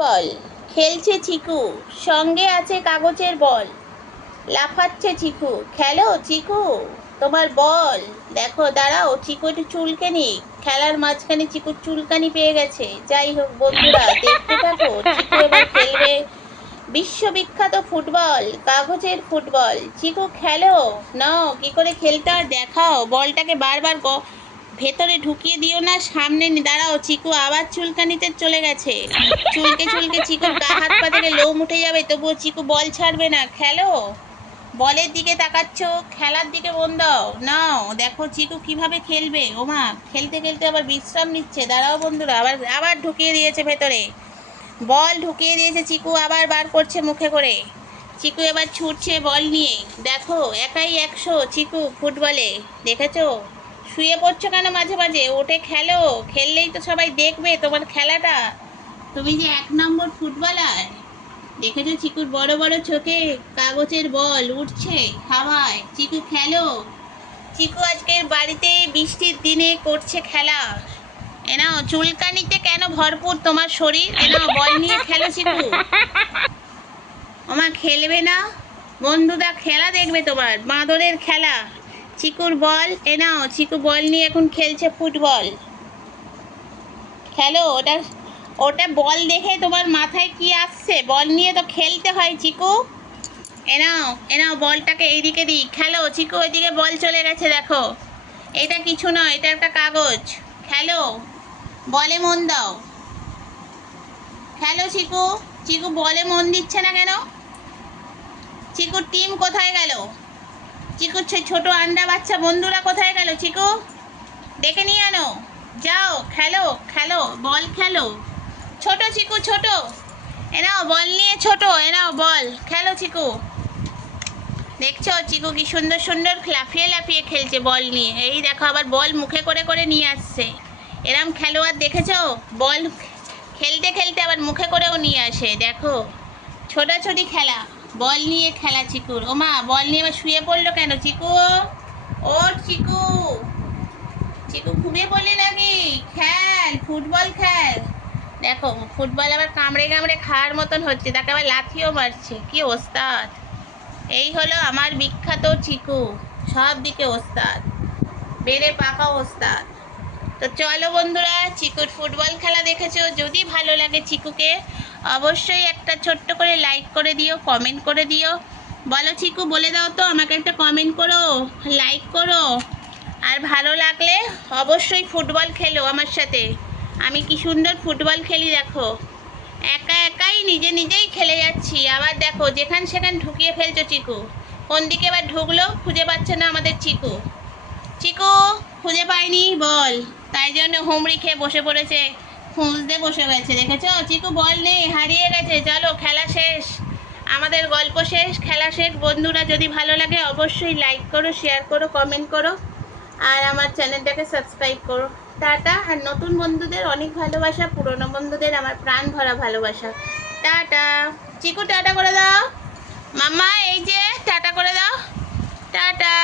বল খেলছে চিকু, সঙ্গে আছে কাগজের বল। লাফাচ্ছে চিকু, খেলো চিকু তোমার বল। দেখো দাঁড়াও, চিকু একটু চুলকানি, খেলার মাঝখানে চিকুর চুলকানি পেয়ে গেছে। যাই হোক বন্ধুরা, দেখতে থাকো, চিকু এবার খেলবে বিশ্ববিখ্যাত ফুটবল, কাগজের ফুটবল। চিকু খেলো, নাও কি করে খেলতে হয় দেখাও। বলটাকে বারবার ভেতরে ঢুকিয়ে দিও না, সামনে দাঁড়াও। চিকু আবার চুলকানিতে চলে গেছে। চুলকে চুলকে চিকুর গা হাত পা থেকে লোম উঠে যাবে, তবুও চিকু বল ছাড়বে না। খেলো, বলের দিকে তাকাচ্ছ, খেলার দিকে মন দাও। নাও দেখো চিকু কিভাবে খেলবে। ওমা, খেলতে খেলতে আবার বিশ্রাম নিচ্ছে। দাঁড়াও বন্ধুরা, আবার আবার ঢুকিয়ে দিয়েছে ভেতরে, বল ঢুকিয়ে দিয়েছে চিকু, আবার বার করছে মুখে করে। চিকু এবার ছুটছে বল নিয়ে। দেখো একাই 100 চিকু ফুটবলে, দেখেছো? শুয়ে পড়ছো কেন মাঝে মাঝে? ওঠে খেলো, খেললেই তো সবাই দেখবে তোমার খেলাটা। তুমি যে 1 নম্বর ফুটবলার। দেখেছো চিকুর বড় বড় চোখে কাগজের বল উঠছে হাওয়ায়। চিকু খেলো। চিকু আজকের বাড়িতে বৃষ্টির দিনে করছে খেলা। এনাও চুলকানিতে কেন ভরপুর তোমার শরীর, এনাও বল নিয়ে খেলো চিকু। ওমা খেলবে না? বন্ধুরা খেলা দেখবে তোমার বাঁদরের খেলা। চিকুর বল, এনাও চিকু বল নিয়ে এখন খেলছে ফুটবল। খেলো। ওটা ওটা বল দেখে তোমার মাথায় কি আসছে? বল নিয়ে তো খেলতে হয় চিকু। এনাও এনাও বলটাকে এইদিকে দিই, খেলো চিকু। ওইদিকে বল চলে গেছে দেখো। এটা কিছু নয়, এটা একটা কাগজ। খেলো, বলে মন দাও। খেলো চিকু। চিকু বলে মন দিচ্ছে না কেন? চিকুর টিম কোথায় গেল? চিকুর ছোট আন্ডা বাচ্চা বন্ধুরা কোথায় গেল? চিকু ডেকে নিয়ে আনো, যাও খেলো। খেলো, বল খেলো। ছোট চিকু ছোট, এনাও বল নিয়ে ছোট, এনাও বল খেলো চিকু। দেখছো চিকু কি সুন্দর সুন্দর লাফিয়ে লাফিয়ে খেলছে বল নিয়ে। এই দেখো আবার বল মুখে করে করে নিয়ে আসছে। এরম খেলোয়াড় দেখেছো? বল খেলতে খেলতে আবার মুখে করেও নিয়ে আসে। দেখো ছোটাছুটি খেলা, বল নিয়ে খেলা চিকুর। ওমা বল নিয়ে আবার শুয়ে পড়লো কেন চিকু? ও চিকু, চিকু ঘুমিয়ে পড়লি নাকি? খেল, ফুটবল খেল। দেখো ফুটবল আবার কামড়ে কামড়ে খাওয়ার মতন হচ্ছে, তাকে আবার লাথিও মারছে। কি ওস্তাদ! এই হলো আমার বিখ্যাত চিকু, সব দিকে ওস্তাদ, বেড়ে পাকা ওস্তাদ। তো চলো বন্ধুরা, চিকুর ফুটবল খেলা দেখেছো? যদি ভালো লাগে চিকুকে, অবশ্যই একটা ছোট্ট করে লাইক করে দিও, কমেন্ট করে দিও। বলো চিকু, বলে দাও তো, আমাকে একটা কমেন্ট করো, লাইক করো। আর ভালো লাগলে অবশ্যই ফুটবল খেলো আমার সাথে। আমি কি সুন্দর ফুটবল খেলি দেখো। একা একাই নিজে নিজেই খেলে যাচ্ছি। আবার দেখো যেখান সেখান ঢুকিয়ে ফেলছো চিকু। কোন দিকে এবার ঢুকলো খুঁজে পাচ্ছে না আমাদের চিকু। চিকু খুঁজে পায়নি বল, তাই জন্য হুমড়ি খেয়ে বসে পড়েছে, খুঁজতে বসে গেছে। দেখেছো চিকু বল নেই, হারিয়ে গেছে। চলো খেলা শেষ, আমাদের গল্প শেষ, খেলা শেষ। বন্ধুরা যদি ভালো লাগে অবশ্যই লাইক করো, শেয়ার করো, কমেন্ট করো, আর আমার চ্যানেলটাকে সাবস্ক্রাইব করো। টাটা। আর নতুন বন্ধুদের অনেক ভালোবাসা, পুরনো বন্ধুদের আমার প্রাণ ভরা ভালোবাসা। টাটা। চিকু টাটা করে দাও। মাম্মা এই যে টাটা করে দাও। টাটা।